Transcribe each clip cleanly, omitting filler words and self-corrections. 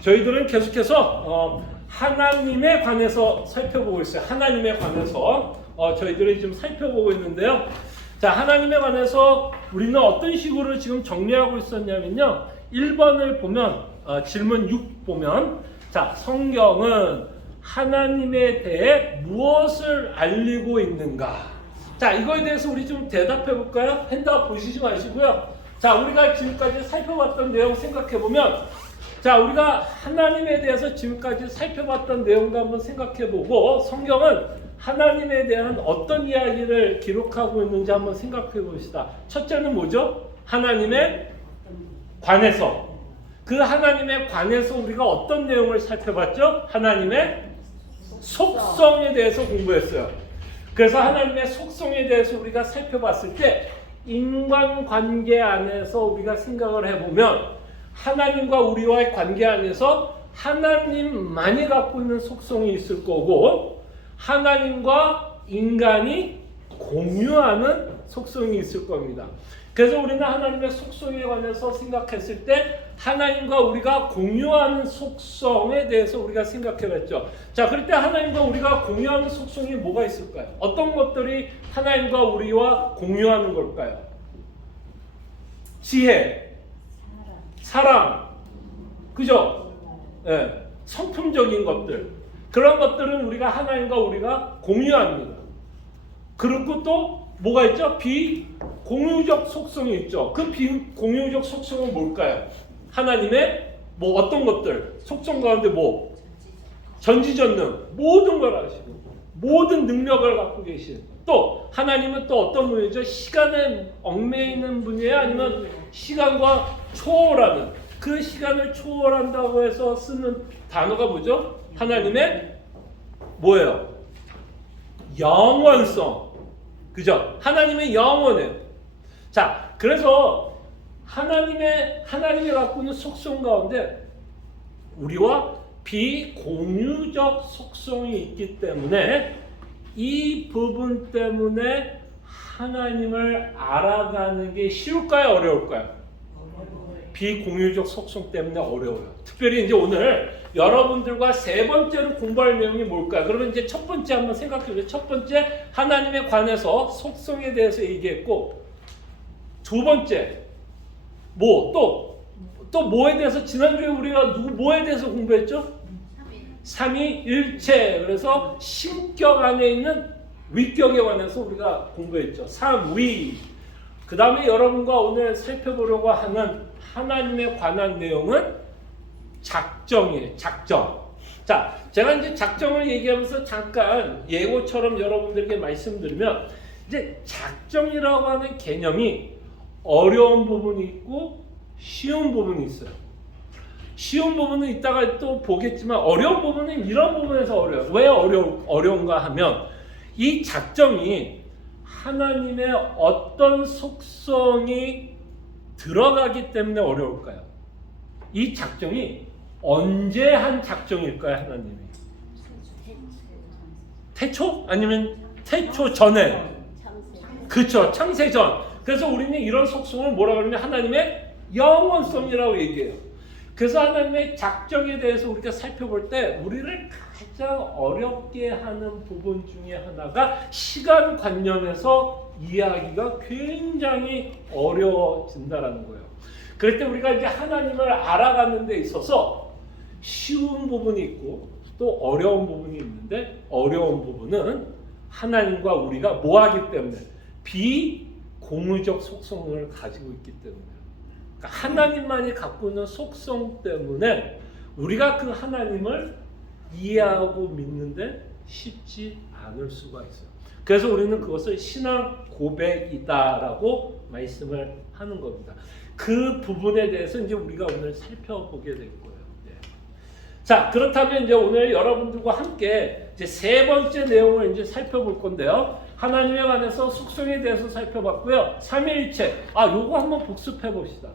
저희들은 계속해서 하나님에 관해서 살펴보고 있어요. 하나님에 관해서 저희들이 지금 살펴보고 있는데요. 자, 하나님에 관해서 우리는 어떤 식으로 지금 정리하고 있었냐면요. 1번을 보면 질문 6 보면 자, 성경은 하나님에 대해 무엇을 알리고 있는가? 자, 이거에 대해서 우리 좀 대답해 볼까요? 핸드아웃 보시지 마시고요. 자, 우리가 지금까지 살펴봤던 내용 생각해 보면 자, 우리가 하나님에 대해서 지금까지 살펴봤던 내용도 한번 생각해 보고 성경은 하나님에 대한 어떤 이야기를 기록하고 있는지 한번 생각해 봅시다. 첫째는 뭐죠? 하나님에 관해서. 그 하나님에 관해서 우리가 어떤 내용을 살펴봤죠? 하나님의 속성에 대해서 공부했어요. 그래서 하나님의 속성에 대해서 우리가 살펴봤을 때 인간관계 안에서 우리가 생각을 해보면 하나님과 우리와의 관계 안에서 하나님만이 갖고 있는 속성이 있을 거고 하나님과 인간이 공유하는 속성이 있을 겁니다. 그래서 우리는 하나님의 속성에 관해서 생각했을 때 하나님과 우리가 공유하는 속성에 대해서 우리가 생각해봤죠. 자, 그럴 때 하나님과 우리가 공유하는 속성이 뭐가 있을까요? 어떤 것들이 하나님과 우리와 공유하는 걸까요? 지혜, 사랑, 그죠? 네, 성품적인 것들. 그런 것들은 우리가 하나님과 우리가 공유합니다. 그리고 또 뭐가 있죠? 비공유적 속성이 있죠. 그 비공유적 속성은 뭘까요? 하나님의 뭐 어떤 것들, 속성 가운데 뭐 전지전능, 모든 걸 아시고 모든 능력을 갖고 계신 또 하나님은 또 어떤 분이죠? 시간에 얽매이는 분이에요? 아니면 시간과 초월하는 그 시간을 초월한다고 해서 쓰는 단어가 뭐죠? 하나님의 뭐예요? 영원성. 그죠? 하나님의 영원해요. 자, 그래서 하나님이 갖고 있는 속성 가운데 우리와 비공유적 속성이 있기 때문에 이 부분 때문에 하나님을 알아가는 게 쉬울까요? 어려울까요? 비공유적 속성 때문에 어려워요. 특별히 이제 오늘 여러분들과 세 번째로 공부할 내용이 뭘까요? 그러면 이제 첫 번째 한번 생각해 보세요. 첫 번째 하나님에 관해서 속성에 대해서 얘기했고 두 번째 또 뭐에 대해서 지난주에 우리가 뭐에 대해서 공부했죠? 삼위일체. 그래서 신격 안에 있는 위격에 관해서 우리가 공부했죠. 삼위. 그 다음에 여러분과 오늘 살펴보려고 하는 하나님에 관한 내용은 작정이에요. 작정. 자, 제가 이제 작정을 얘기하면서 잠깐 예고처럼 여러분들에게 말씀드리면 이제 작정이라고 하는 개념이 어려운 부분이 있고 쉬운 부분이 있어요. 쉬운 부분은 이따가 또 보겠지만 어려운 부분은 이런 부분에서 어려워요. 왜 어려운가 하면 이 작정이 하나님의 어떤 속성이 들어가기 때문에 어려울까요? 이 작정이 언제 한 작정일까요? 하나님이 태초? 아니면 태초 전에? 그렇죠. 창세 전. 그래서 우리는 이런 속성을 뭐라 그러냐? 하나님의 영원성이라고 얘기해요. 그래서 하나님의 작정에 대해서 우리가 살펴볼 때 우리를 가장 어렵게 하는 부분 중에 하나가 시간관념에서 이해하기가 굉장히 어려워진다는 거예요. 그럴 때 우리가 이제 하나님을 알아가는 데 있어서 쉬운 부분이 있고 또 어려운 부분이 있는데 어려운 부분은 하나님과 우리가 뭐하기 때문에 비공유적 속성을 가지고 있기 때문에 그러니까 하나님만이 갖고 있는 속성 때문에 우리가 그 하나님을 이해하고 믿는데 쉽지 않을 수가 있어요. 그래서 우리는 그것을 신앙 고백이다라고 말씀을 하는 겁니다. 그 부분에 대해서 이제 우리가 오늘 살펴보게 될 거예요. 네. 자, 그렇다면 이제 오늘 여러분들과 함께 이제 세 번째 내용을 이제 살펴볼 건데요. 하나님에 관해서 속성에 대해서 살펴봤고요. 삼위일체. 요거 한번 복습해 봅시다.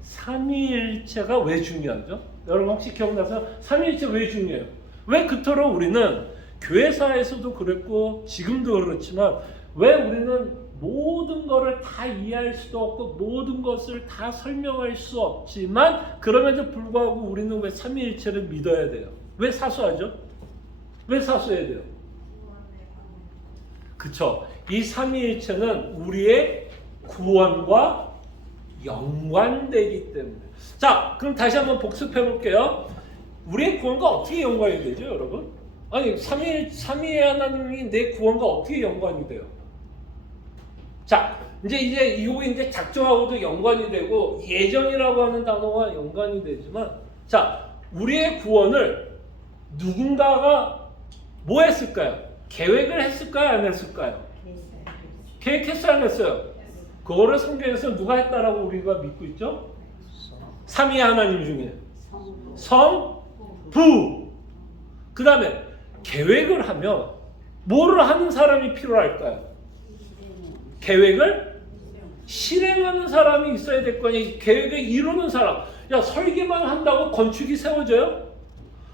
삼위일체가 왜 중요하죠? 여러분 혹시 기억나서 삼위일체 왜 중요해요? 왜 그토록 우리는 교회사에서도 그랬고 지금도 그렇지만 왜 우리는 모든 것을 다 이해할 수도 없고 모든 것을 다 설명할 수 없지만 그럼에도 불구하고 우리는 왜 삼위일체를 믿어야 돼요? 왜 사수하죠? 왜 사수해야 돼요? 그쵸? 이 삼위일체는 우리의 구원과 연관되기 때문에. 자, 그럼 다시 한번 복습해 볼게요. 우리의 구원과 어떻게 연관이 되죠, 여러분? 아니, 삼위의 하나님이 내 구원과 어떻게 연관이 돼요? 자, 이제 이거 이제 작정하고도 연관이 되고 예정이라고 하는 단어와 연관이 되지만, 자, 우리의 구원을 누군가가 뭐 했을까요? 계획을 했을까요? 안 했을까요? 계획했어요, 안 했어요? 그거를 성경에서 누가 했다라고 우리가 믿고 있죠? 삼위 하나님 중에 성, 부. 그 다음에 계획을 하면 뭐를 하는 사람이 필요할까요? 계획을 실행하는 사람이 있어야 될 거 아니에요. 계획을 이루는 사람. 야, 설계만 한다고 건축이 세워져요?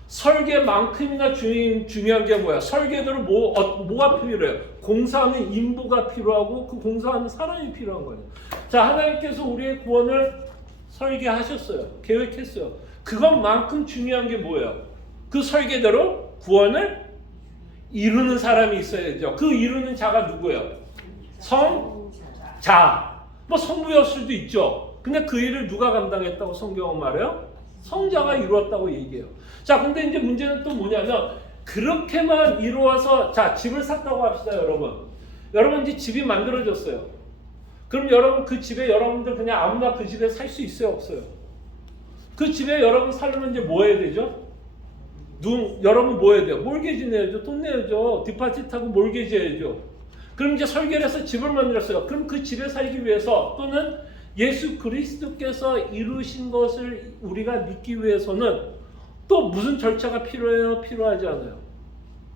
설계만큼이나 중요한 게 뭐야? 설계대로 뭐가 필요해요? 공사하는 인부가 필요하고 그 공사하는 사람이 필요한 거예요. 자, 하나님께서 우리의 구원을 설계하셨어요. 계획했어요. 그것만큼 중요한 게 뭐예요? 그 설계대로 구원을 이루는 사람이 있어야죠. 그 이루는 자가 누구예요? 성자. 뭐 성부였을 수도 있죠. 근데 그 일을 누가 감당했다고 성경은 말해요? 성자가 이루었다고 얘기해요. 자, 근데 이제 문제는 또 뭐냐면 그렇게만 이루어서, 자, 집을 샀다고 합시다, 여러분. 여러분 이제 집이 만들어졌어요. 그럼 여러분 그 집에 여러분들 그냥 아무나 그 집에 살 수 있어요, 없어요? 그 집에 여러분 살려면 이제 뭐 해야 되죠? 여러분 뭐 해야 돼요? 몰개지 내야죠. 돈 내야죠. 디파짓하고 몰개지 해야죠. 그럼 이제 설계를 해서 집을 만들었어요. 그럼 그 집에 살기 위해서 또는 예수 그리스도께서 이루신 것을 우리가 믿기 위해서는 또 무슨 절차가 필요해요? 필요하지 않아요?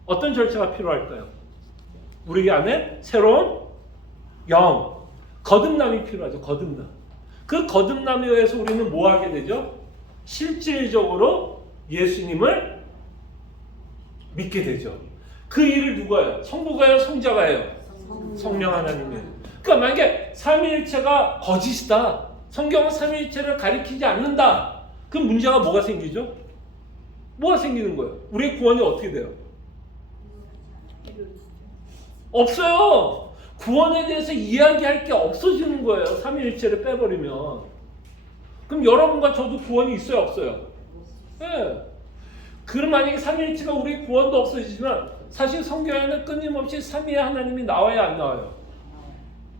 어떤 절차가 필요할까요? 우리 안에 새로운 영, 거듭남이 필요하죠. 거듭남. 그 거듭남에 의해서 우리는 뭐 하게 되죠? 실질적으로 예수님을 믿게 되죠. 그 일을 누가 해요? 성부가요? 성자가 해요? 성령 하나님이에요. 그러니까 만약에 삼위일체가 거짓이다. 성경은 삼위일체를 가리키지 않는다. 그럼 문제가 뭐가 생기죠? 뭐가 생기는 거예요? 우리의 구원이 어떻게 돼요? 없어요. 구원에 대해서 이야기할 게 없어지는 거예요. 삼위일체를 빼버리면. 그럼 여러분과 저도 구원이 있어요, 없어요? 네. 그럼 만약에 삼위일체가 우리 구원도 없어지지만 사실 성경에는 끊임없이 삼위의 하나님이 나와요, 안 나와요?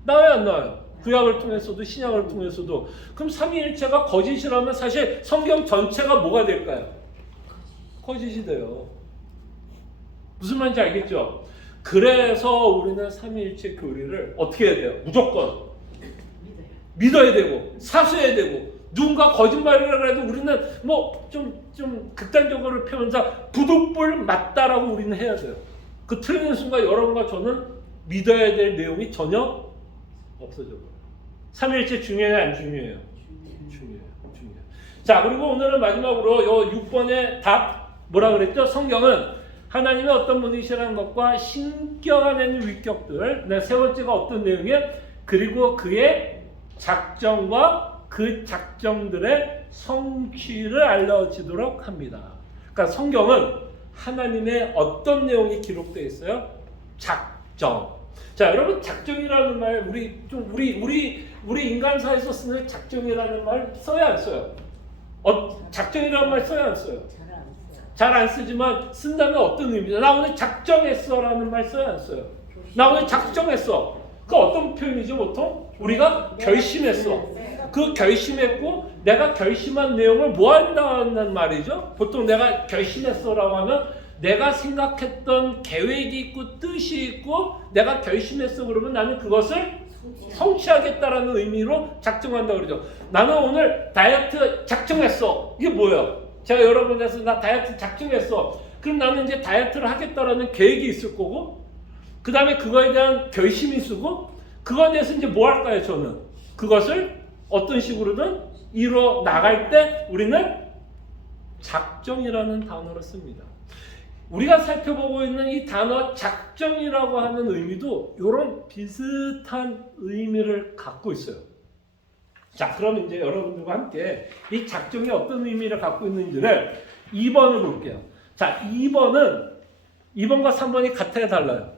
나와요, 안 나와요? 구약을 통해서도 신약을 통해서도. 그럼 삼위일체가 거짓이라면 사실 성경 전체가 뭐가 될까요? 거짓이 돼요. 무슨 말인지 알겠죠? 그래서 우리는 삼위일체 교리를 어떻게 해야 돼요? 무조건 믿어야 되고 사수해야 되고, 누군가 거짓말을 해도 우리는 뭐 좀 극단적으로 표현해서 부득불 맞다라고 우리는 해야 돼요. 그 틀리는 순간 여러분과 저는 믿어야 될 내용이 전혀 없어져 버려요. 삼위일체 중요해요, 안 중요해요? 중요해요. 자, 그리고 오늘은 마지막으로 요 6번의 답 뭐라 그랬죠? 성경은 하나님의 어떤 분이시라는 것과 신격 안에는 위격들. 네, 세 번째가 어떤 내용이에요? 그리고 그의 작정과 그 작정들의 성취를 알려지도록 합니다. 그러니까 성경은 하나님의 어떤 내용이 기록되어 있어요? 작정. 자, 여러분 작정이라는 말 우리 인간사에서 쓰는 작정이라는 말 써야 안 써요? 작정이라는 말 써야 안 써요? 잘 안 쓰지만 쓴다면 어떤 의미죠? 나 오늘 작정했어라는 말 써야 안 써요? 나 오늘 작정했어. 그 어떤 표현이죠, 보통? 우리가 결심했어. 그 결심했고 내가 결심한 내용을 뭐 한다는 말이죠? 보통 내가 결심했어라고 하면 내가 생각했던 계획이 있고 뜻이 있고 내가 결심했어 그러면 나는 그것을 성취하겠다라는 의미로 작정한다고 그러죠. 나는 오늘 다이어트 작정했어. 이게 뭐예요? 제가 여러분에서 나 다이어트 작정했어. 그럼 나는 이제 다이어트를 하겠다라는 계획이 있을 거고 그 다음에 그거에 대한 결심이 있고 그거에 대해서 이제 뭐 할까요? 저는 그것을 어떤 식으로든 이루어 나갈 때 우리는 작정이라는 단어를 씁니다. 우리가 살펴보고 있는 이 단어 작정이라고 하는 의미도 이런 비슷한 의미를 갖고 있어요. 자, 그럼 이제 여러분들과 함께 이 작정이 어떤 의미를 갖고 있는지를 2번을 볼게요. 자, 2번과 3번이 같아요, 달라요?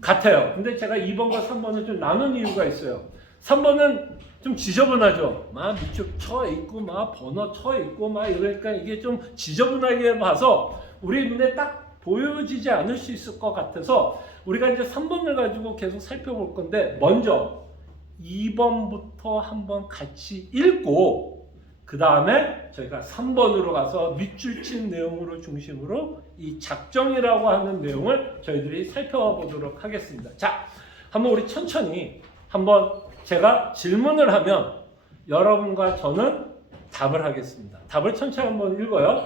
같아요. 근데 제가 2번과 3번을 좀 나눈 이유가 있어요. 3번은 좀 지저분하죠. 막 밑줄 쳐 있고, 막 번호 쳐 있고, 막 이러니까 이게 좀 지저분하게 봐서 우리 눈에 딱 보여지지 않을 수 있을 것 같아서 우리가 이제 3번을 가지고 계속 살펴볼 건데, 먼저 2번부터 한번 같이 읽고 그 다음에 저희가 3번으로 가서 밑줄 친 내용으로 중심으로 이 작정이라고 하는 내용을 저희들이 살펴보도록 하겠습니다. 자, 한번 우리 천천히 한번 제가 질문을 하면 여러분과 저는 답을 하겠습니다. 답을 천천히 한번 읽어요.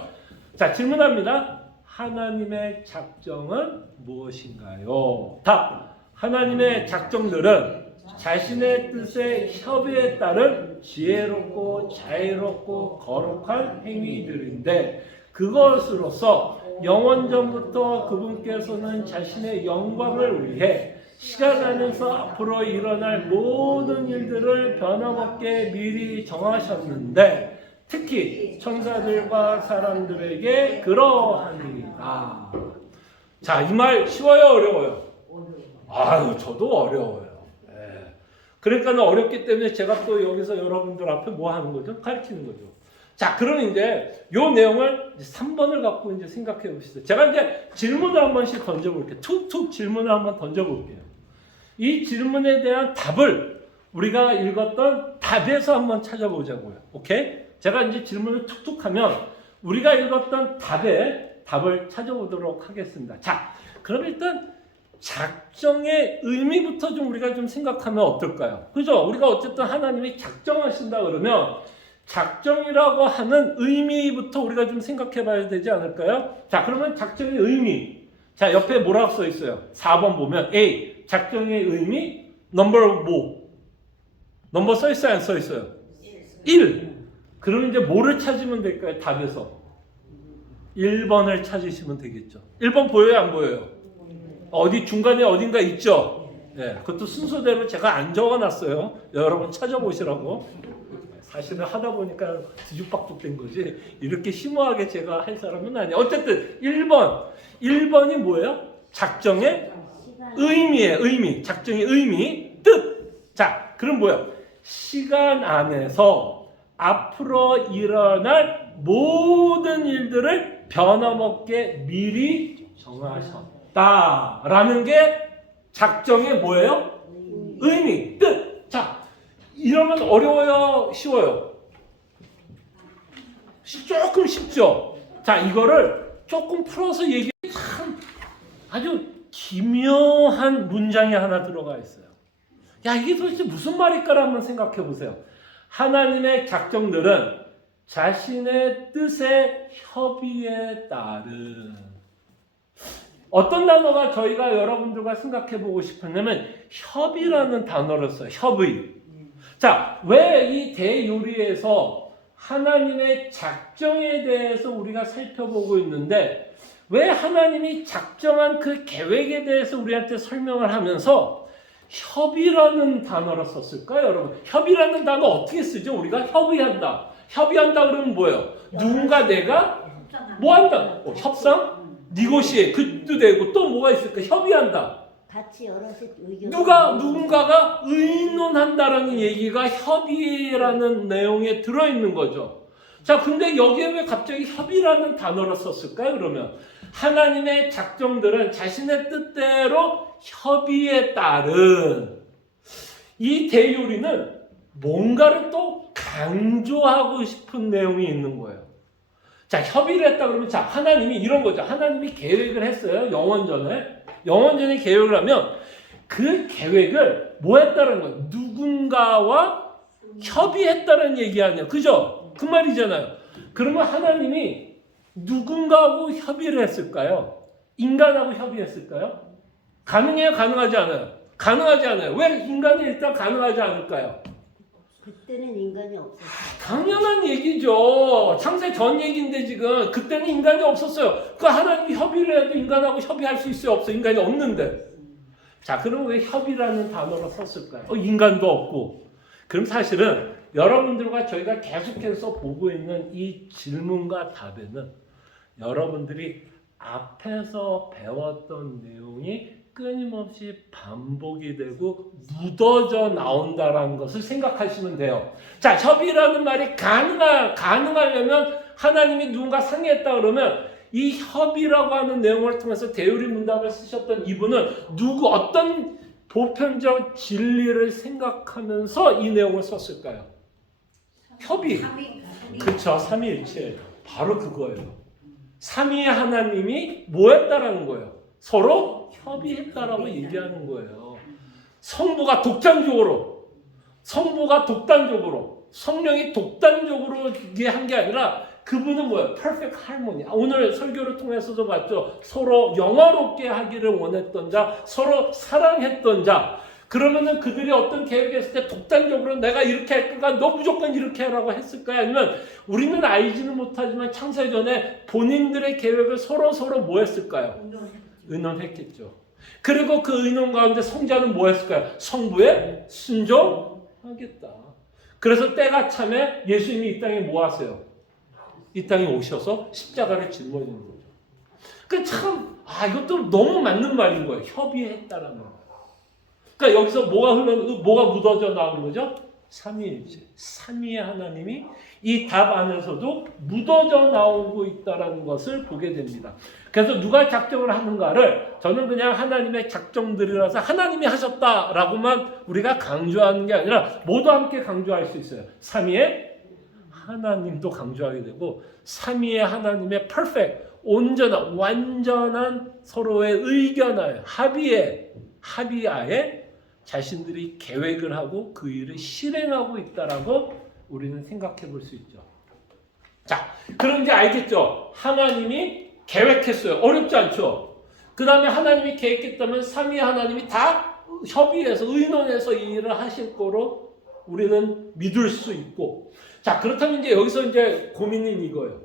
자, 질문합니다. 하나님의 작정은 무엇인가요? 답. 하나님의 작정들은 자신의 뜻의 협의에 따른 지혜롭고 자유롭고 거룩한 행위들인데 그것으로서 영원전부터 그분께서는 자신의 영광을 위해 시간 안에서 앞으로 일어날 모든 일들을 변함없게 미리 정하셨는데 특히 천사들과 사람들에게 그러하니라. 자, 이 말 쉬워요, 어려워요? 아유, 저도 어려워요. 그러니까 어렵기 때문에 제가 또 여기서 여러분들 앞에 뭐 하는 거죠? 가르치는 거죠. 자, 그럼 이제 요 내용을 3번을 갖고 이제 생각해 봅시다. 제가 이제 질문을 한 번씩 던져볼게요. 툭툭 질문을 한번 던져볼게요. 이 질문에 대한 답을 우리가 읽었던 답에서 한번 찾아보자고요. 오케이? 제가 이제 질문을 툭툭 하면 우리가 읽었던 답을 찾아보도록 하겠습니다. 자, 그럼 일단 작정의 의미부터 좀 우리가 좀 생각하면 어떨까요? 그죠? 우리가 어쨌든 하나님이 작정하신다 그러면 작정이라고 하는 의미부터 우리가 좀 생각해 봐야 되지 않을까요? 자, 그러면 작정의 의미. 자, 옆에 뭐라고 써 있어요? 4번 보면 A. 작정의 의미 넘버 뭐? 넘버 써 있어요? 안 써 있어요? 1. 그럼 이제 뭐를 찾으면 될까요? 답에서 1번을 찾으시면 되겠죠. 1번 보여요? 안 보여요? 어디 중간에 어딘가 있죠? 네, 그것도 순서대로 제가 안 적어놨어요. 여러분 찾아보시라고. 사실은 하다 보니까 뒤죽박죽 된 거지. 이렇게 심오하게 제가 할 사람은 아니에요. 어쨌든 1번이 뭐예요? 작정의 의미예요. 의미. 작정의 의미. 뜻. 자, 그럼 뭐예요? 시간 안에서 앞으로 일어날 모든 일들을 변함없게 미리 정하셨다. 라는 게 작정의 뭐예요? 의미, 뜻. 자, 이러면 어려워요? 쉬워요? 조금 쉽죠? 자, 이거를 조금 풀어서 얘기하면 참 아주 기묘한 문장이 하나 들어가 있어요. 야, 이게 도대체 무슨 말일까를 한번 생각해 보세요. 하나님의 작정들은 자신의 뜻의 협의에 따른 어떤 단어가 저희가 여러분들과 생각해 보고 싶으냐면 협의라는 단어를 써요. 협의. 자, 왜 이 대요리에서 하나님의 작정에 대해서 우리가 살펴보고 있는데 왜 하나님이 작정한 그 계획에 대해서 우리한테 설명을 하면서 협의라는 단어를 썼을까요, 여러분? 협의라는 단어 어떻게 쓰죠? 우리가 협의한다. 협의한다 그러면 뭐예요? 누군가 내가 뭐 한다? 협상? 니고시에 그도 되고 또 뭐가 있을까? 협의한다. 같이 여럿이 의견 누군가가 의논한다라는 얘기가 협의라는 내용에 들어있는 거죠. 자, 근데 여기에 왜 갑자기 협의라는 단어를 썼을까요? 그러면 하나님의 작정들은 자신의 뜻대로 협의에 따른 이 대요리는 뭔가를 또 강조하고 싶은 내용이 있는 거예요. 자, 협의를 했다 그러면 자, 하나님이 이런 거죠. 하나님이 계획을 했어요. 영원전에 계획을 하면 그 계획을 뭐 했다는 거예요? 누군가와 협의했다는 얘기 아니에요. 그죠? 그 말이잖아요. 그러면 하나님이 누군가하고 협의를 했을까요? 인간하고 협의했을까요? 가능해요? 가능하지 않아요? 가능하지 않아요. 왜 인간이 일단 가능하지 않을까요? 그때는 인간이 없었어요. 당연한 얘기죠. 창세 전 얘기인데 지금 그때는 인간이 없었어요. 그 하나님이 협의를 해도 인간하고 협의할 수 있어요? 없어요? 인간이 없는데. 자, 그럼 왜 협의라는 단어를 썼을까요? 인간도 없고. 그럼 사실은 여러분들과 저희가 계속해서 보고 있는 이 질문과 답에는 여러분들이 앞에서 배웠던 내용이 끊임없이 반복이 되고 묻어져 나온다라는 것을 생각하시면 돼요. 자, 협의라는 말이 가능하려면 하나님이 누군가 상의했다 그러면 이 협의라고 하는 내용을 통해서 대유리 문답을 쓰셨던 이분은 어떤 보편적 진리를 생각하면서 이 내용을 썼을까요? 협의. 그렇죠. 삼위일체. 바로 그거예요. 삼위의 하나님이 뭐 했다라는 거예요? 서로 협의했다라고 얘기하는 거예요. 성부가 독단적으로, 성령이 독단적으로 얘기한 게 아니라 그분은 뭐예요? perfect harmony. 오늘 설교를 통해서도 봤죠. 서로 영화롭게 하기를 원했던 자, 서로 사랑했던 자. 그러면은 그들이 어떤 계획했을 때 독단적으로 내가 이렇게 할 거가 너 무조건 이렇게 하라고 했을까요? 아니면 우리는 알지는 못하지만 창세전에 본인들의 계획을 서로 뭐 했을까요? 의논했겠죠. 그리고 그 의논 가운데 성자는 뭐 했을까요? 성부에 순종하겠다. 그래서 때가 참에 예수님이 이 땅에 뭐 하세요? 이 땅에 오셔서 십자가를 짊어지는 거죠. 그 참, 이것도 너무 맞는 말인 거예요. 협의했다라는 거. 그러니까 여기서 뭐가 묻어져 나오는 거죠? 삼위일체. 삼위의 하나님이 이 답 안에서도 묻어져 나오고 있다라는 것을 보게 됩니다. 그래서 누가 작정을 하는가를 저는 그냥 하나님의 작정들이라서 하나님이 하셨다라고만 우리가 강조하는 게 아니라 모두 함께 강조할 수 있어요. 삼위의 하나님도 강조하게 되고 삼위의 하나님의 perfect, 온전한, 완전한 서로의 의견하에 합의하에 자신들이 계획을 하고 그 일을 실행하고 있다라고 우리는 생각해 볼 수 있죠. 자, 그럼 이제 알겠죠? 하나님이 계획했어요. 어렵지 않죠? 그 다음에 하나님이 계획했다면 삼위 하나님이 다 협의해서 의논해서 이 일을 하실 거로 우리는 믿을 수 있고. 자, 그렇다면 이제 여기서 이제 고민은 이거예요.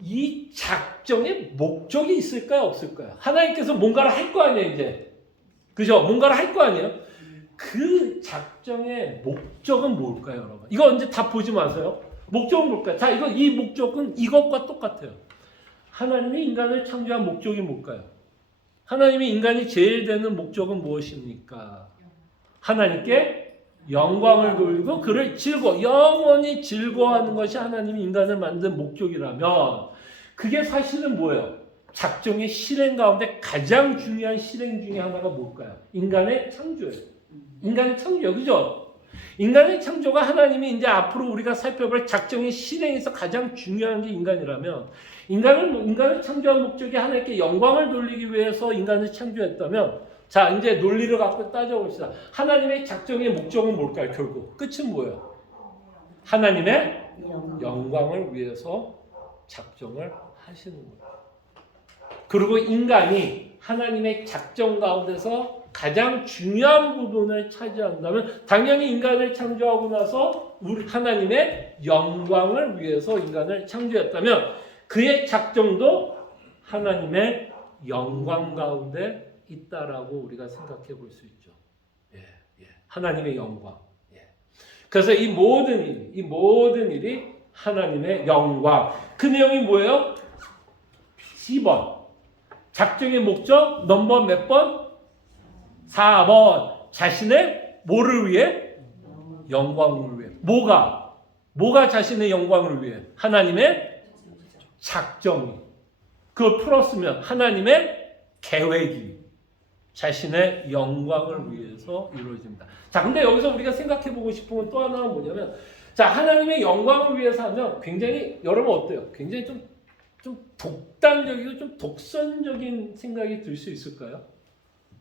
이 작정의 목적이 있을까요? 없을까요? 하나님께서 뭔가를 할 거 아니에요, 이제. 그죠? 뭔가를 할 거 아니에요? 그 작정의 목적은 뭘까요, 여러분? 이거 이제 다 보지 마세요. 목적은 뭘까요? 자, 이 목적은 이것과 똑같아요. 하나님이 인간을 창조한 목적이 뭘까요? 하나님이 인간이 제일 되는 목적은 무엇입니까? 하나님께 영광을 돌리고 그를 영원히 즐거워하는 것이 하나님이 인간을 만든 목적이라면 그게 사실은 뭐예요? 작정의 실행 가운데 가장 중요한 실행 중에 하나가 뭘까요? 인간의 창조예요. 인간의 창조예요. 그죠? 인간의 창조가 하나님이 이제 앞으로 우리가 살펴볼 작정의 실행에서 가장 중요한 게 인간이라면 인간을 창조한 목적이 하나님께 영광을 돌리기 위해서 인간을 창조했다면 자, 이제 논리를 갖고 따져봅시다. 하나님의 작정의 목적은 뭘까요? 결국 끝은 뭐예요? 하나님의 영광을 위해서 작정을 하시는 거예요. 그리고 인간이 하나님의 작정 가운데서 가장 중요한 부분을 차지한다면 당연히 인간을 창조하고 나서 우리 하나님의 영광을 위해서 인간을 창조했다면 그의 작정도 하나님의 영광 가운데 있다라고 우리가 생각해 볼 수 있죠. 하나님의 영광. 그래서 이 모든 일이 하나님의 영광. 그 내용이 뭐예요? 10번. 작정의 목적 넘버 몇 번? 4번. 자신의 뭐를 위해? 영광을 위해. 뭐가 자신의 영광을 위해? 하나님의 작정이. 그걸 풀었으면 하나님의 계획이 자신의 영광을 위해서 이루어집니다. 자, 근데 여기서 우리가 생각해 보고 싶은 건 또 하나는 뭐냐면 자, 하나님의 영광을 위해서 하면 굉장히 여러분 어때요? 굉장히 좀 독단적이고 좀 독선적인 생각이 들 수 있을까요?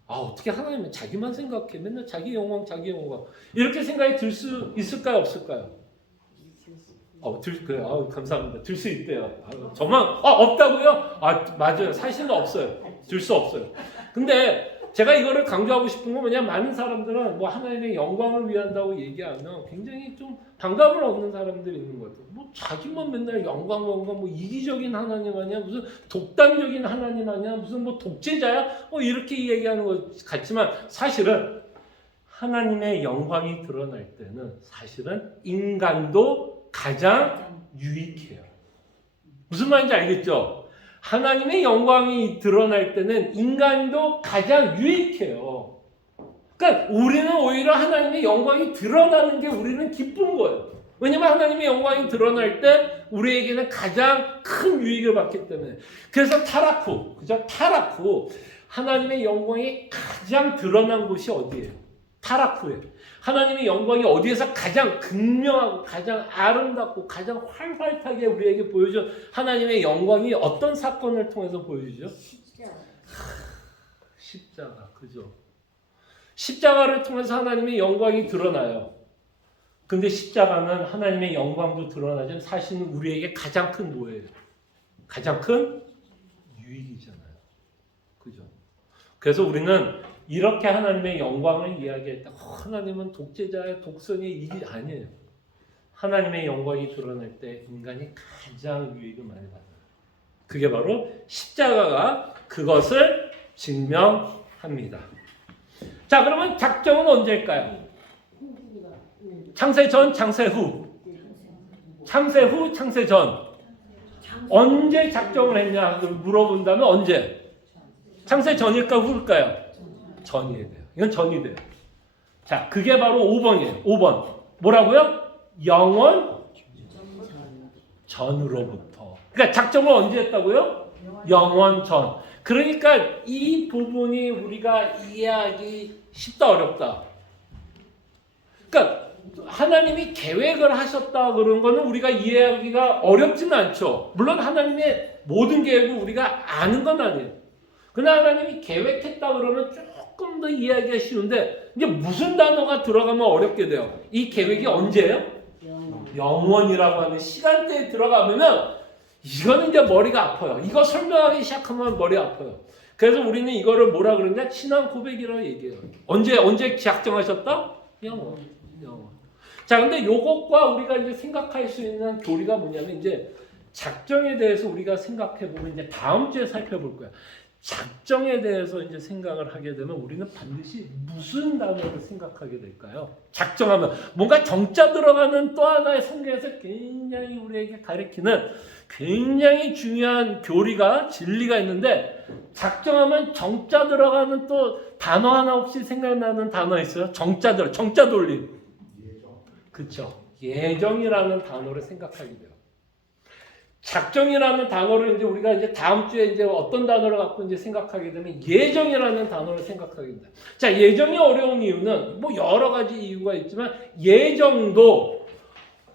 어떻게 하나님은 자기만 생각해? 맨날 자기 영광 이렇게 생각이 들 수 있을까요? 없을까요? 그래요. 감사합니다. 들 수 있대요. 저만 없다고요? 맞아요. 사실은 없어요. 들 수 없어요. 근데 제가 이거를 강조하고 싶은 건 뭐냐, 많은 사람들은 뭐 하나님의 영광을 위한다고 얘기하면 굉장히 좀 반감을 얻는 사람들이 있는 것 같아요. 뭐 자기만 맨날 영광, 뭐 이기적인 하나님 아니야, 무슨 독단적인 하나님 아니야, 무슨 뭐 독재자야, 뭐 이렇게 얘기하는 것 같지만 사실은 하나님의 영광이 드러날 때는 사실은 인간도 가장 유익해요. 무슨 말인지 알겠죠? 하나님의 영광이 드러날 때는 인간도 가장 유익해요. 그러니까 우리는 오히려 하나님의 영광이 드러나는 게 우리는 기쁜 거예요. 왜냐면 하나님의 영광이 드러날 때 우리에게는 가장 큰 유익을 받기 때문에. 그래서 타락 후, 그죠? 타락 후 하나님의 영광이 가장 드러난 곳이 어디예요? 타락 후에. 하나님의 영광이 어디에서 가장 극명하고 가장 아름답고 가장 활발하게 우리에게 보여줘. 하나님의 영광이 어떤 사건을 통해서 보여주죠? 십자가, 그죠? 십자가를 통해서 하나님의 영광이 드러나요. 근데 십자가는 하나님의 영광도 드러나지만 사실은 우리에게 가장 큰 뭐예요? 가장 큰 유익이잖아요. 그죠? 그래서 우리는 이렇게 하나님의 영광을 이야기할 때 하나님은 독재자의 독선이 이게 아니에요. 하나님의 영광이 드러날 때 인간이 가장 유익을 많이 받아요. 그게 바로 십자가가 그것을 증명합니다. 자, 그러면 작정은 언제일까요? 창세 전, 창세 후. 창세 후, 창세 전. 언제 작정을 했냐 물어본다면 언제? 창세 전일까 후일까요? 전이 돼요. 이건 전이 돼요. 자, 그게 바로 5번이에요. 5번. 뭐라고요? 영원 전으로부터. 그러니까 작정을 언제 했다고요? 영원 전. 그러니까 이 부분이 우리가 이해하기 쉽다 어렵다. 그러니까 하나님이 계획을 하셨다 그런 거는 우리가 이해하기가 어렵지는 않죠. 물론 하나님의 모든 계획을 우리가 아는 건 아니에요. 그러나 하나님이 계획했다 그러면 조금 더 이해하기가 쉬운데 이제 무슨 단어가 들어가면 어렵게 돼요. 이 계획이 언제예요? 영원이라고 하는 시간대에 들어가면은 이거는 이제 머리가 아파요. 이거 설명하기 시작하면 머리 아파요. 그래서 우리는 이거를 뭐라 그러냐? 신앙 고백이라고 얘기해요. 언제 작정하셨다? 영원. 자, 근데 요것과 우리가 이제 생각할 수 있는 교리가 뭐냐면 이제 작정에 대해서 우리가 생각해 보면 이제 다음 주에 살펴볼 거야. 작정에 대해서 이제 생각을 하게 되면 우리는 반드시 무슨 단어를 생각하게 될까요? 작정하면 뭔가 정자 들어가는 또 하나의 성경에서 굉장히 우리에게 가르치는 굉장히 중요한 교리가 진리가 있는데 작정하면 정자 들어가는 또 단어 하나 혹시 생각나는 단어 있어요? 정자 돌림. 그렇죠. 예정이라는 단어를 생각하게 돼요. 작정이라는 단어를 이제 우리가 이제 다음 주에 이제 어떤 단어를 갖고 이제 생각하게 되면 예정이라는 단어를 생각하게 됩니다. 자, 예정이 어려운 이유는 뭐 여러 가지 이유가 있지만 예정도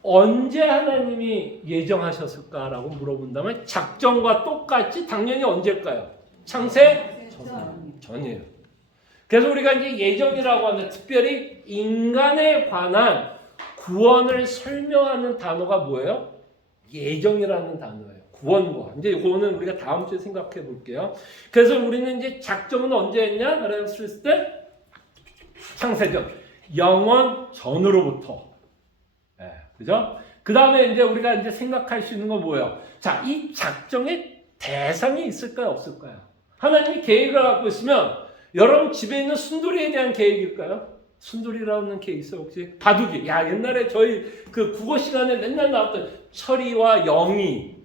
언제 하나님이 예정하셨을까라고 물어본다면 작정과 똑같이 당연히 언제일까요? 창세 전이에요. 그래서 우리가 이제 예정이라고 하는 특별히 인간에 관한 구원을 설명하는 단어가 뭐예요? 예정이라는 단어예요. 구원과. 이제 이거는 우리가 다음 주에 생각해 볼게요. 그래서 우리는 이제 작정은 언제 했냐? 그랬을 때 창세전. 영원 전으로부터. 네, 그죠? 그 다음에 이제 우리가 이제 생각할 수 있는 건 뭐예요? 자, 이 작정의 대상이 있을까요? 없을까요? 하나님이 계획을 갖고 있으면 여러분 집에 있는 순돌이에 대한 계획일까요? 순돌이라는 게 있어요 혹시? 바둑이. 야, 옛날에 저희 그 국어 시간에 맨날 나왔던 철이와 영이.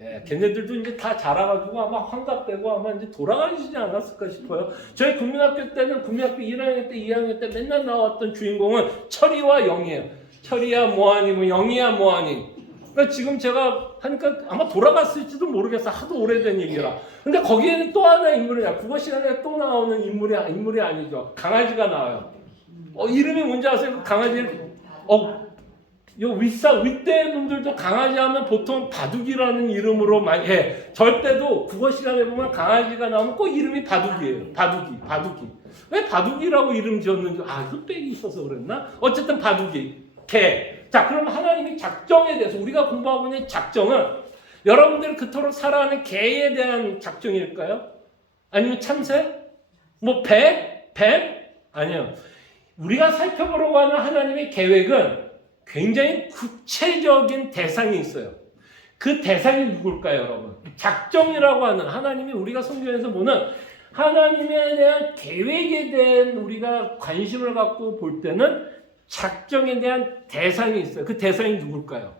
예, 걔네들도 이제 다 자라가지고 아마 환갑되고 아마 이제 돌아가시지 않았을까 싶어요. 저희 국민학교 때는 국민학교 1학년 때 2학년 때 맨날 나왔던 주인공은 철이와 영이에요. 철이야 뭐하니 뭐 영이야 뭐하니. 그러니까 지금 제가 하니까 아마 돌아갔을지도 모르겠어. 하도 오래된 얘기라. 근데 거기에는 또 하나 인물이야. 국어 시간에 또 나오는 인물이 아니죠. 강아지가 나와요. 이름이 뭔지 아세요? 강아지를 요 윗대 분들도 강아지 하면 보통 바둑이라는 이름으로 많이 해. 절대도 국어 시간에 보면 강아지가 나오면 꼭 이름이 바둑이에요. 바둑이. 왜 바둑이라고 이름 지었는지 흑백이 있어서 그랬나? 어쨌든 바둑이. 개. 자, 그럼 하나님이 작정에 대해서 우리가 공부하고 있는 작정은 여러분들이 그토록 살아가는 개에 대한 작정일까요? 아니면 참새? 뭐 배? 뱀? 아니요. 우리가 살펴보려고 하는 하나님의 계획은 굉장히 구체적인 대상이 있어요. 그 대상이 누굴까요, 여러분? 작정이라고 하는 하나님이 우리가 성경에서 보는 하나님에 대한 계획에 대한 우리가 관심을 갖고 볼 때는 작정에 대한 대상이 있어요. 그 대상이 누굴까요?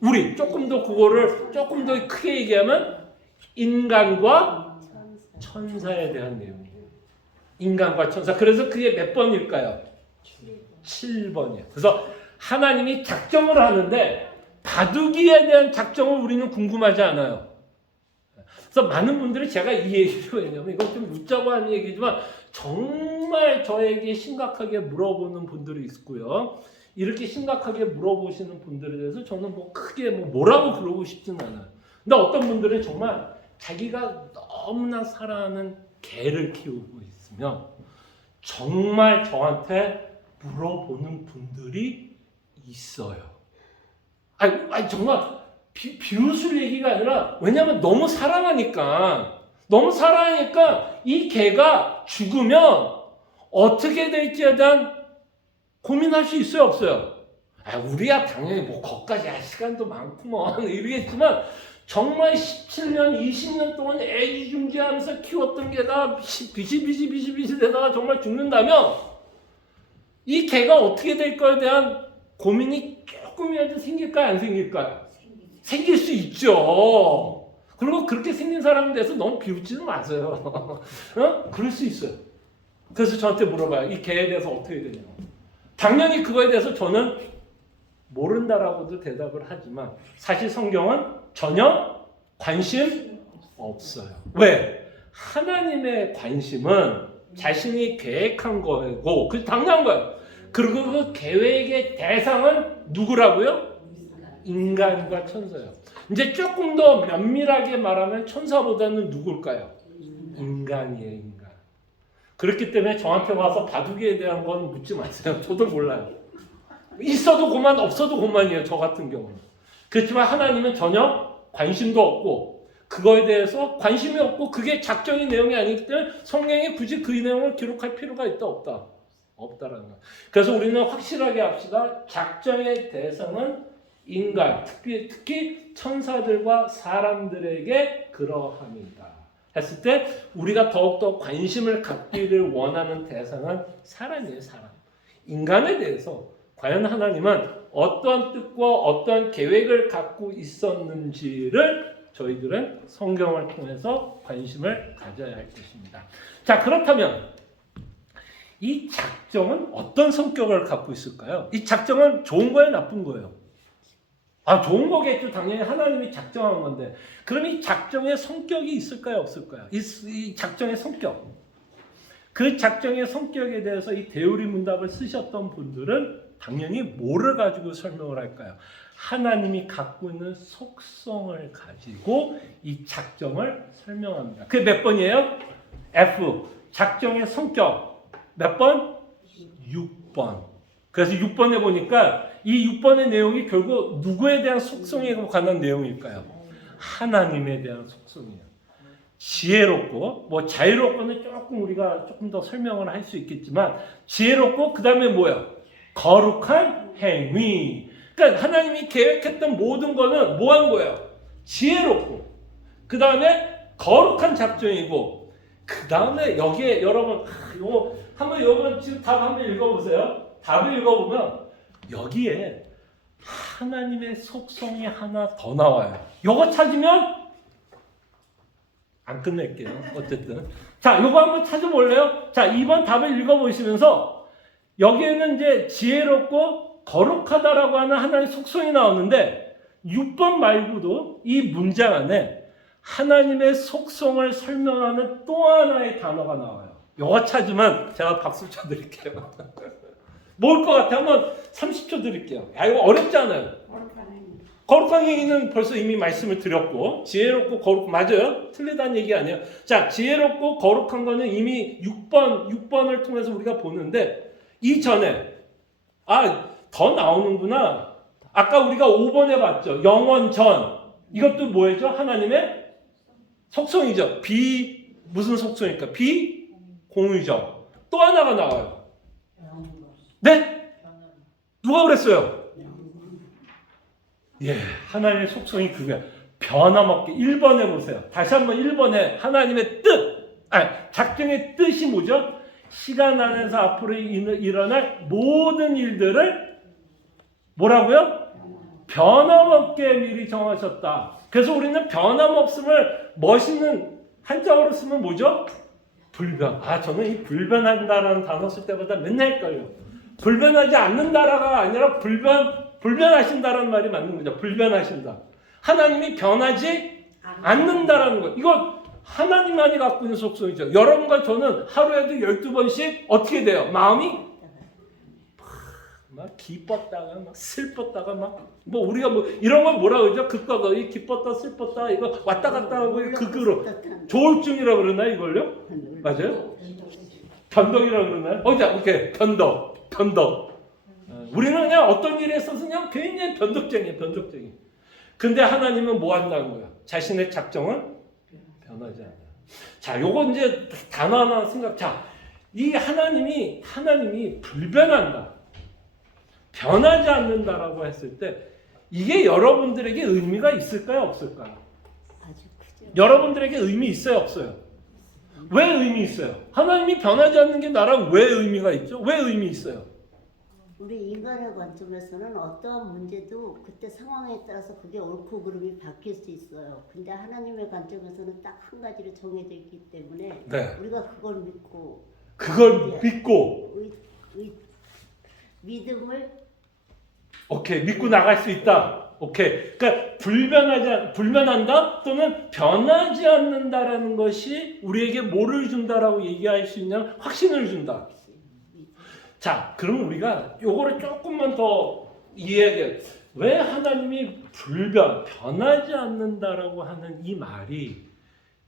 우리. 조금 더 그거를 조금 더 크게 얘기하면 인간과 천사에 대한 내용이에요. 인간과 천사. 그래서 그게 몇 번일까요? 7번이에요. 그래서 하나님이 작정을 하는데 바둑이에 대한 작정을 우리는 궁금하지 않아요. 그래서 많은 분들이 제가 이 얘기를 왜냐면 이건 좀 웃자고 하는 얘기지만 정말 저에게 심각하게 물어보는 분들이 있고요. 이렇게 심각하게 물어보시는 분들에 대해서 저는 뭐 크게 뭐라고 그러고 싶지는 않아요. 근데 어떤 분들은 정말 자기가 너무나 사랑하는 개를 키우고 있으면 정말 저한테 물어보는 분들이 있어요. 아니 정말 비웃을 얘기가 아니라 왜냐하면 너무 사랑하니까 이 개가 죽으면 어떻게 될지에 대한 고민할 수 있어요, 없어요? 우리야 당연히 뭐 거기까지 할 시간도 많구먼 이러겠지만 정말 17년, 20년 동안 애지중지하면서 키웠던 개가 비실비실 되다가 정말 죽는다면 이 개가 어떻게 될 거에 대한 고민이 조금이라도 생길까요, 안 생길까요? 생길 수 있죠. 그리고 그렇게 생긴 사람에 대해서 너무 비웃지는 마세요. 그럴 수 있어요. 그래서 저한테 물어봐요. 이 개에 대해서 어떻게 되냐고. 당연히 그거에 대해서 저는 모른다라고도 대답을 하지만 사실 성경은 전혀 관심 없어요. 왜? 하나님의 관심은 자신이 계획한 거고 그게 당연한 거예요. 그리고 그 계획의 대상은 누구라고요? 인간과 천사예요. 이제 조금 더 면밀하게 말하면 천사보다는 누굴까요? 인간이에요, 인간. 그렇기 때문에 저한테 와서 바둑이에 대한 건 묻지 마세요. 저도 몰라요. 있어도 고만, 없어도 고만이에요. 저 같은 경우는. 그렇지만 하나님은 전혀 관심도 없고 그거에 대해서 관심이 없고 그게 작정의 내용이 아니기 때문에 성경에 굳이 그 내용을 기록할 필요가 있다, 없다? 없다라는 거예요. 그래서 우리는 확실하게 합시다. 작정의 대상은 인간, 특히 천사들과 사람들에게 그러합니다. 했을 때 우리가 더욱더 관심을 갖기를 원하는 대상은 사람이에요, 사람. 인간에 대해서 과연 하나님은 어떤 뜻과 어떤 계획을 갖고 있었는지를 저희들은 성경을 통해서 관심을 가져야 할 것입니다. 자, 그렇다면 이 작정은 어떤 성격을 갖고 있을까요? 이 작정은 좋은 거예요, 나쁜 거예요? 좋은 거겠죠. 당연히 하나님이 작정한 건데. 그럼 이 작정의 성격이 있을까요, 없을까요? 이 작정의 성격. 그 작정의 성격에 대해서 이 대우리 문답을 쓰셨던 분들은 당연히 뭐를 가지고 설명을 할까요? 하나님이 갖고 있는 속성을 가지고 이 작정을 설명합니다. 그게 몇 번이에요? F. 작정의 성격. 몇 번? 6번. 그래서 6번에 보니까 이 6번의 내용이 결국 누구에 대한 속성에 관한 내용일까요? 하나님에 대한 속성이에요. 지혜롭고, 자유롭고는 우리가 조금 더 설명을 할 수 있겠지만, 지혜롭고, 그 다음에 뭐예요? 거룩한 행위. 그러니까 하나님이 계획했던 모든 거는 뭐 한 거예요? 지혜롭고, 그 다음에 거룩한 작정이고, 그 다음에 여기에 여러분, 여러분 지금 답 한번 읽어보세요. 답을 읽어보면, 여기에 하나님의 속성이 하나 더 나와요. 이거 찾으면 안 끝낼게요. 어쨌든 자, 이거 한번 찾아볼래요? 자, 2번 답을 읽어보시면서 여기에는 이제 지혜롭고 거룩하다라고 하는 하나님의 속성이 나오는데 6번 말고도 이 문장 안에 하나님의 속성을 설명하는 또 하나의 단어가 나와요. 이거 찾으면 제가 박수 쳐드릴게요. 뭘 것 같아? 한번 30초 드릴게요. 이거 어렵지 않아요. 거룩한 행위는 벌써 이미 말씀을 드렸고 지혜롭고 거룩 맞아요? 틀리다는 얘기 아니에요. 자, 지혜롭고 거룩한 거는 이미 6번을 통해서 우리가 보는데 이전에 더 나오는구나. 아까 우리가 5번에 봤죠. 영원 전. 이것도 뭐였죠? 하나님의 속성이죠. 무슨 속성일까? 공의적. 또 하나가 나와요. 네? 누가 그랬어요? 예, 하나님의 속성이 그거야. 변함없게 1번 해보세요. 다시 한번 1번에 하나님의 뜻, 작정의 뜻이 뭐죠? 시간 안에서 앞으로 일어날 모든 일들을 뭐라고요? 변함없게 미리 정하셨다. 그래서 우리는 변함없음을 멋있는 한자어로 쓰면 뭐죠? 불변. 저는 이 불변한다라는 단어 쓸 때마다 맨날 헷갈려. 불변하지 않는다라가 아니라 불변하신다라는 말이 맞는 거죠. 불변하신다. 하나님이 변하지 않는다라는 거. 이거 하나님만이 갖고 있는 속성이죠. 여러분과 저는 하루에도 12번씩 어떻게 돼요? 마음이 막 기뻤다가 막 슬펐다가 뭐 우리가 뭐 이런 걸 뭐라 그러죠? 극과 극이 기뻤다 슬펐다 이거 왔다 갔다 하고 극으로 조울증이라고 그러나 이걸요? 맞아요? 변덕이라고 그러나요? 오케이 변덕. 우리는 그냥 어떤 일에 있어서 그냥 굉장히 변덕쟁이에요. 근데 하나님은 뭐 한다는 거야? 자신의 작정은 변하지 않아요. 자, 요거 이제 단어 하나 생각. 자, 이 하나님이 불변한다, 변하지 않는다라고 했을 때 이게 여러분들에게 의미가 있을까요, 없을까요? 아주 크죠. 여러분들에게 의미 있어요, 없어요? 왜 의미 있어요? 하나님이 변하지 않는 게 나랑 왜 의미가 있죠? 왜 의미 있어요? 우리 인간의 관점에서는 어떠한 문제도 그때 상황에 따라서 그게 옳고 그름이 바뀔 수 있어요. 근데 하나님의 관점에서는 딱 한 가지로 정해져 있기 때문에 네. 우리가 그걸 믿고 믿음을 믿고 나갈 수 있다. 그러니까 불변한다 또는 변하지 않는다라는 것이 우리에게 뭐를 준다라고 얘기할 수 있냐? 확신을 준다. 자, 그럼 우리가 요거를 조금만 더 이해해야. 왜 하나님이 변하지 않는다라고 하는 이 말이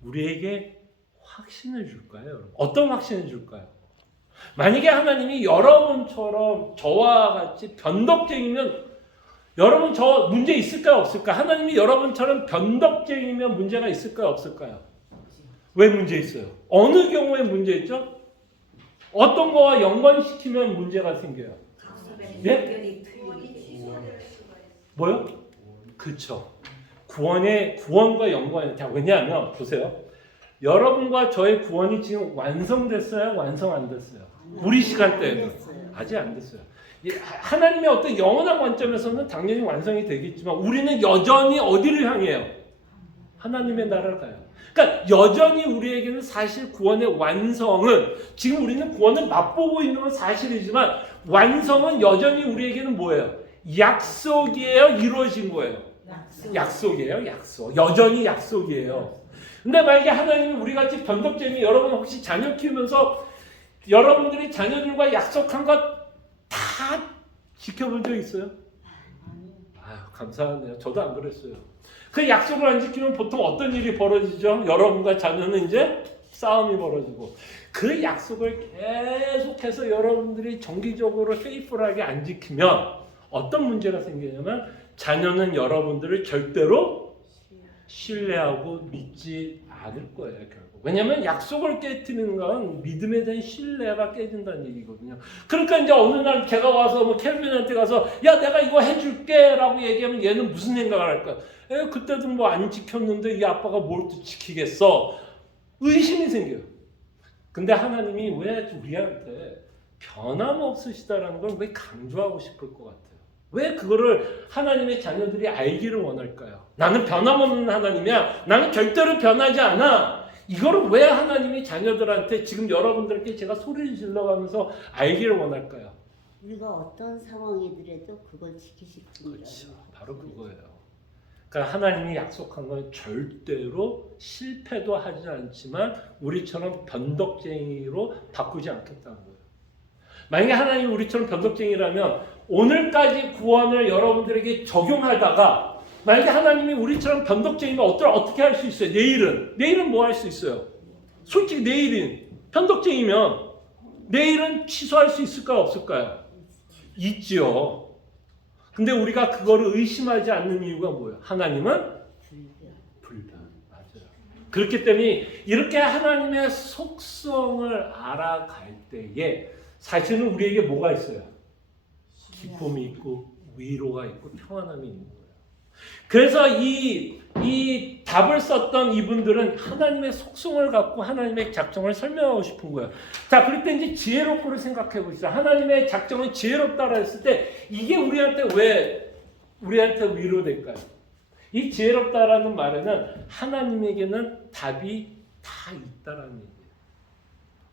우리에게 확신을 줄까요? 여러분? 어떤 확신을 줄까요? 만약에 하나님이 여러분처럼 저와 같이 변덕쟁이면 여러분 저 문제 있을까요? 없을까요? 하나님이 여러분처럼 변덕쟁이면 문제가 있을까요? 없을까요? 왜 문제 있어요? 어느 경우에 문제 있죠? 어떤 거와 연관시키면 문제가 생겨요? 예? 뭐요? 그렇죠. 구원과 연관이. 왜냐하면 보세요. 여러분과 저의 구원이 지금 완성됐어요? 완성 안 됐어요? 우리 시간대에는 아직 안 됐어요. 하나님의 어떤 영원한 관점에서는 당연히 완성이 되겠지만 우리는 여전히 어디를 향해요? 하나님의 나라를 가요. 그러니까 여전히 우리에게는 사실 구원의 완성은 지금 우리는 구원을 맛보고 있는 건 사실이지만 완성은 여전히 우리에게는 뭐예요? 약속이에요? 이루어진 거예요? 약속이에요? 약속. 여전히 약속이에요. 근데 만약에 하나님이 우리같이 변덕쟁이, 여러분 혹시 자녀 키우면서 여러분들이 자녀들과 약속한 것 다 지켜본 적 있어요? 감사하네요. 저도 안 그랬어요. 그 약속을 안 지키면 보통 어떤 일이 벌어지죠? 여러분과 자녀는 이제 싸움이 벌어지고 그 약속을 계속해서 여러분들이 정기적으로 페이풀하게 안 지키면 어떤 문제가 생기냐면 자녀는 여러분들을 절대로 신뢰하고 믿지 않을 거예요. 결국. 왜냐하면 약속을 깨뜨리는 건 믿음에 대한 신뢰가 깨진다는 얘기거든요. 그러니까 이제 어느 날 제가 와서 뭐 켈빈한테 가서 야 내가 이거 해줄게 라고 얘기하면 얘는 무슨 생각을 할까? 그때도 뭐 안 지켰는데 이 아빠가 뭘 또 지키겠어? 의심이 생겨요. 근데 하나님이 왜 우리한테 변함없으시다라는 걸 왜 강조하고 싶을 것 같아요? 왜 그거를 하나님의 자녀들이 알기를 원할까요? 나는 변함없는 하나님이야. 나는 절대로 변하지 않아. 이거를 왜 하나님이 자녀들한테 지금 여러분들께 제가 소리를 질러가면서 알기를 원할까요? 우리가 어떤 상황이더라도 그걸 지키실 분이라고. 그렇죠. 바로 그거예요. 그러니까 하나님이 약속한 건 절대로 실패도 하지 않지만 우리처럼 변덕쟁이로 바꾸지 않겠다는 거예요. 만약에 하나님이 우리처럼 변덕쟁이라면 오늘까지 구원을 여러분들에게 적용하다가 만약에 하나님이 우리처럼 변덕쟁이면 어떻게 할 수 있어요? 내일은 뭐 할 수 있어요? 솔직히 내일은 변덕쟁이면 내일은 취소할 수 있을까요? 없을까요? 있지요. 근데 우리가 그거를 의심하지 않는 이유가 뭐예요? 하나님은 불변. 맞아요. 그렇기 때문에 이렇게 하나님의 속성을 알아갈 때에 사실은 우리에게 뭐가 있어요? 기쁨이 있고 위로가 있고 평안함이 있는 거예요. 그래서 이 답을 썼던 이분들은 하나님의 속성을 갖고 하나님의 작정을 설명하고 싶은 거예요. 자, 그럴 때 이제 지혜롭고를 생각해 보시죠. 하나님의 작정은 지혜롭다라 했을 때 이게 우리한테 왜 우리한테 위로될까요? 이 지혜롭다라는 말에는 하나님에게는 답이 다 있다라는 얘기예요.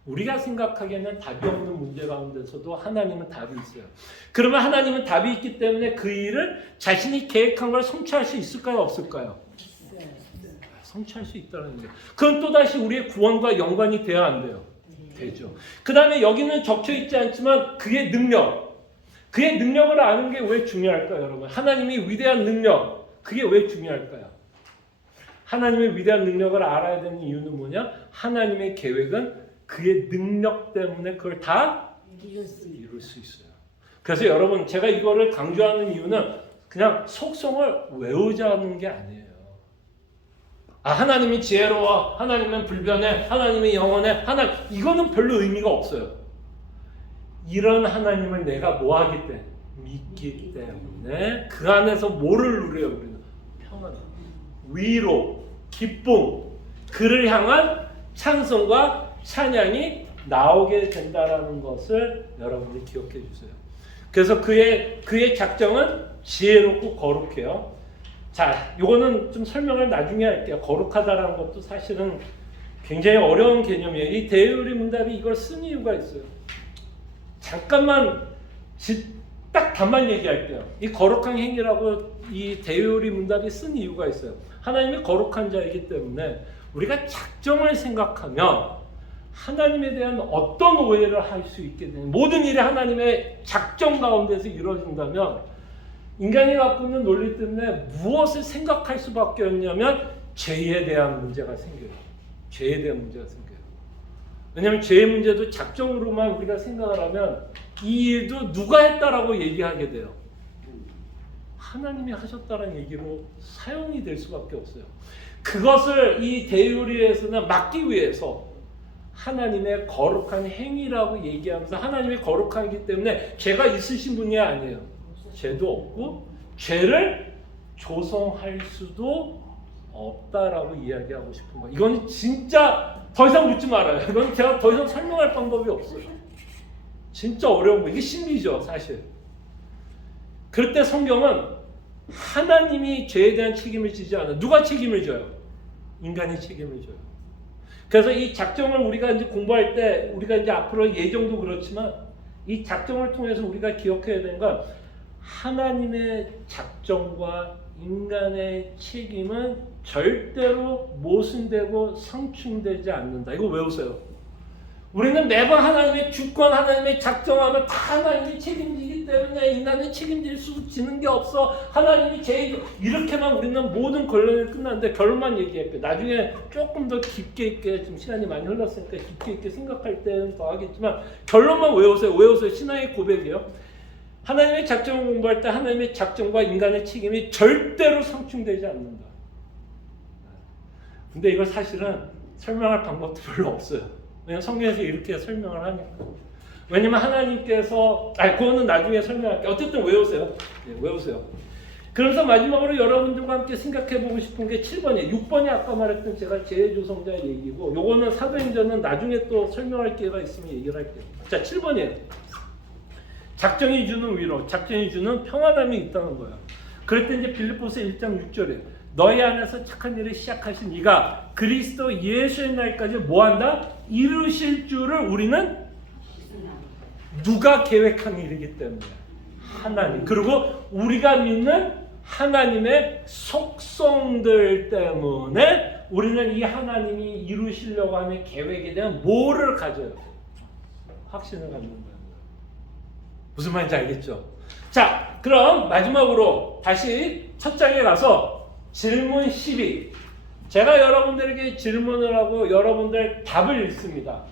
우리가 생각하기에는 답이 없는 문제 가운데서도 하나님은 답이 있어요. 그러면 하나님은 답이 있기 때문에 그 일을 자신이 계획한 걸 성취할 수 있을까요? 없을까요? 성취할 수 있다는 거예요. 그건 또다시 우리의 구원과 연관이 돼야 안 돼요? 되죠. 그 다음에 여기는 적혀 있지 않지만 그의 능력을 아는 게 왜 중요할까요, 여러분? 하나님이 위대한 능력, 그게 왜 중요할까요? 하나님의 위대한 능력을 알아야 되는 이유는 뭐냐? 하나님의 계획은 그의 능력 때문에 그걸 다 이룰 수 있어요. 그래서 여러분, 제가 이거를 강조하는 이유는 그냥 속성을 외우자는 게 아니에요. 하나님이 지혜로워, 하나님은 불변해, 하나님이 영원해, 이거는 별로 의미가 없어요. 이런 하나님을 내가 뭐하기 때문에? 믿기 때문에 그 안에서 뭐를 누려요? 우리는 평안, 위로, 기쁨, 그를 향한 찬송과 찬양이 나오게 된다라는 것을 여러분이 기억해 주세요. 그래서 그의 작정은 지혜롭고 거룩해요. 자, 요거는 좀 설명을 나중에 할게요. 거룩하다라는 것도 사실은 굉장히 어려운 개념이에요. 이 대요리 문답이 이걸 쓴 이유가 있어요. 잠깐만 딱 답만 얘기할게요. 이 거룩한 행위라고 이 대요리 문답이 쓴 이유가 있어요. 하나님이 거룩한 자이기 때문에 우리가 작정을 생각하면 하나님에 대한 어떤 오해를 할 수 있게 되는, 모든 일이 하나님의 작정 가운데서 이루어진다면 인간이 갖고 있는 논리 때문에 무엇을 생각할 수밖에 없냐면 죄에 대한 문제가 생겨요. 죄에 대한 문제가 생겨요. 왜냐하면 죄의 문제도 작정으로만 우리가 생각을 하면 이 일도 누가 했다라고 얘기하게 돼요. 하나님이 하셨다는 얘기로 사용이 될 수밖에 없어요. 그것을 이 대요리에서는 막기 위해서 하나님의 거룩한 행위라고 얘기하면서 하나님이 거룩하기 때문에 죄가 있으신 분이 아니에요. 죄도 없고 죄를 조성할 수도 없다라고 이야기하고 싶은 거예요. 이건 진짜 더 이상 묻지 말아요. 이건 제가 더 이상 설명할 방법이 없어요. 진짜 어려운 거. 이게 신비죠, 사실. 그럴 때 성경은 하나님이 죄에 대한 책임을 지지 않아요. 누가 책임을 져요? 인간이 책임을 져요. 그래서 이 작정을 우리가 이제 공부할 때 우리가 이제 앞으로 예정도 그렇지만 이 작정을 통해서 우리가 기억해야 되는 건 하나님의 작정과 인간의 책임은 절대로 모순되고 상충되지 않는다. 이거 외우세요. 우리는 매번 하나님의 주권, 하나님의 작정하면 다 하나님이 책임지기 때문에 인간은 책임질 수 지는 게 없어. 하나님이 이렇게만 우리는 모든 결론이 끝났는데 결론만 얘기할게요. 나중에 조금 더 깊게 있게, 지금 시간이 많이 흘렀으니까 깊게 있게 생각할 때는 더 하겠지만 결론만 외우세요. 신앙의 고백이에요. 하나님의 작정을 공부할 때 하나님의 작정과 인간의 책임이 절대로 상충되지 않는다. 근데 이걸 사실은 설명할 방법도 별로 없어요. 왜냐면 성경에서 이렇게 설명을 하니까. 왜냐면 하나님께서, 그거는 나중에 설명할게요. 어쨌든 외우세요. 네, 외우세요. 그래서 마지막으로 여러분들과 함께 생각해 보고 싶은 게 7번이에요. 6번이 아까 말했던 제가 재조성자의 얘기고, 요거는 사도행전은 나중에 또 설명할 기회가 있으면 얘기를 할게요. 자, 7번이에요. 작정이 주는 위로, 작정이 주는 평안함이 있다는 거예요. 그럴 때 이제 빌립보서 1장 6절에 너희 안에서 착한 일을 시작하신 이가 그리스도 예수의 날까지 뭐한다? 이루실 줄을 우리는 누가 계획한 일이기 때문에 하나님, 그리고 우리가 믿는 하나님의 속성들 때문에 우리는 이 하나님이 이루시려고 하는 계획에 대한 뭐를 가져요? 확신을 갖는 거예요. 무슨 말인지 알겠죠? 자, 그럼 마지막으로 다시 첫 장에 가서 질문 12. 제가 여러분들에게 질문을 하고 여러분들 답을 읽습니다.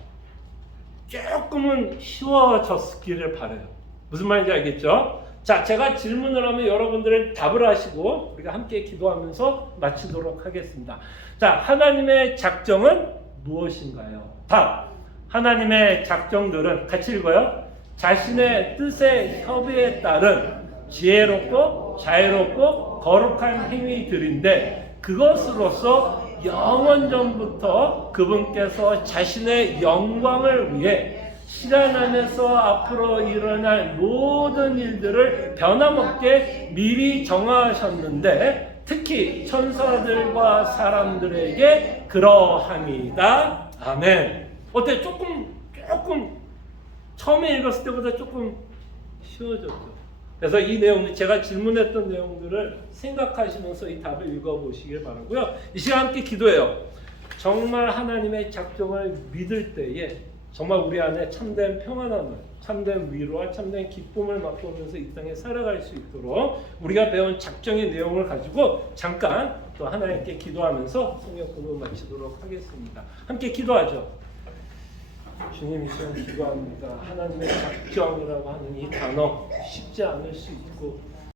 조금은 쉬워졌기를 바라요. 무슨 말인지 알겠죠? 자, 제가 질문을 하면 여러분들은 답을 하시고 우리가 함께 기도하면서 마치도록 하겠습니다. 자, 하나님의 작정은 무엇인가요? 답. 하나님의 작정들은 같이 읽어요. 자신의 뜻의 협의에 따른 지혜롭고 자유롭고 거룩한 행위들인데 그것으로서 영원전부터 그분께서 자신의 영광을 위해 실현하면서 앞으로 일어날 모든 일들을 변함없게 미리 정하셨는데 특히 천사들과 사람들에게 그러함이다. 아멘. 어때? 조금 처음에 읽었을 때보다 조금 쉬워졌죠. 그래서 이 내용, 제가 질문했던 내용들을 생각하시면서 이 답을 읽어보시길 바라고요. 이 시간 함께 기도해요. 정말 하나님의 작정을 믿을 때에 정말 우리 안에 참된 평안함을, 참된 위로와 참된 기쁨을 맛보면서 이 땅에 살아갈 수 있도록 우리가 배운 작정의 내용을 가지고 잠깐 또 하나님께 기도하면서 성경 공부 마치도록 하겠습니다. 함께 기도하죠. 주님, 이 시간 기도합니다. 하나님의 작정이라고 하는 이 단어 쉽지 않을 수 있고